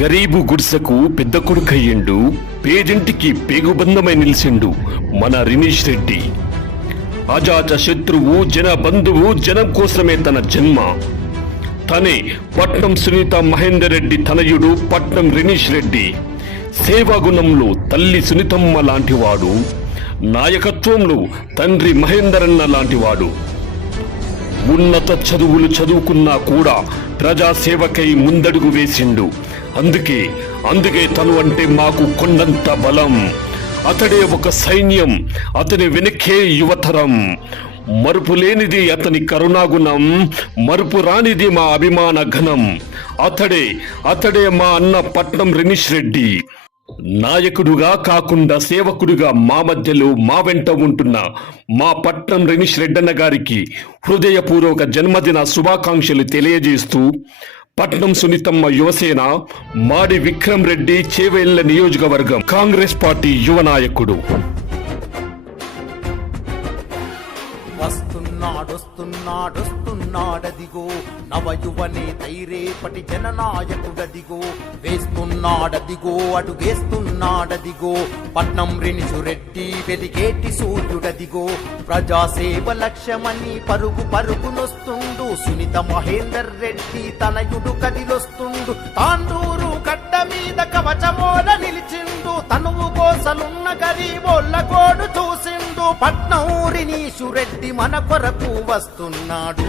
గరీబు గుడిసెకు పెద్ద కొడుకయ్యిండు, పేదింటికి పేగుబంధమై నిలిచిండు మన రినీష్ రెడ్డి. అజాత శత్రువు, జన బంధువు, జనం కోసమే తన జన్మ. తనే పట్నం సునీత మహేందర్ రెడ్డి తనయుడు పట్నం రినీష్ రెడ్డి. సేవాగుణంలో తల్లి సునీతమ్మ లాంటివాడు, నాయకత్వంలో తండ్రి మహేందరన్న లాంటివాడు. ఉన్నత చదువులు చదువుకున్నా కూడా ప్రజాసేవకై ముందడుగు వేసిండు. అందుకే తను అంటే మాకు కొండంత బలం. అతడే ఒక సైన్యం, అతని వెనకే యువతరం. మరుపు లేనిది అతని కరుణాగుణం, మరుపు రానిది మా అభిమాన ఘనం. అతడే మా అన్న పట్నం రినీష్ రెడ్డి. నాయకుడుగా కాకుండా సేవకుడిగా మా మధ్యలో మా వెంట ఉంటున్న మా పట్నం రినీష్ రెడ్డన్న గారికి హృదయపూర్వక జన్మదిన శుభాకాంక్షలు తెలియజేస్తూ పట్నం సునీతమ్మ యువసేన, మాడి విక్రమ్ రెడ్డి, చేవెళ్ల నియోజకవర్గం కాంగ్రెస్ పార్టీ యువ నాయకుడు. వస్తున్నాడొస్తున్నాడొస్తున్నాడదిగో నవయువనే తైరేపటి జననాయకుడదిగో. వేస్తున్నాడదిగో అడుగేస్తున్నాడదిగో పట్నం రినీష్ రెడ్డి వెలిగేటి సూర్యుడదిగో. ప్రజాసేవ లక్ష్యమని పరుగునొస్తుండు సునీత మహేందర్ రెడ్డి తనయుడు కదిలొస్తుండు. తాండూరు గడ్డ మీద కవచమోల నిలిచిండు, తనువు కోసలున్న గరీబోళ్ళ గోడు చూసిండు. పట్నం రినీష్ రెడ్డి మన కొరకు వస్తున్నాడు.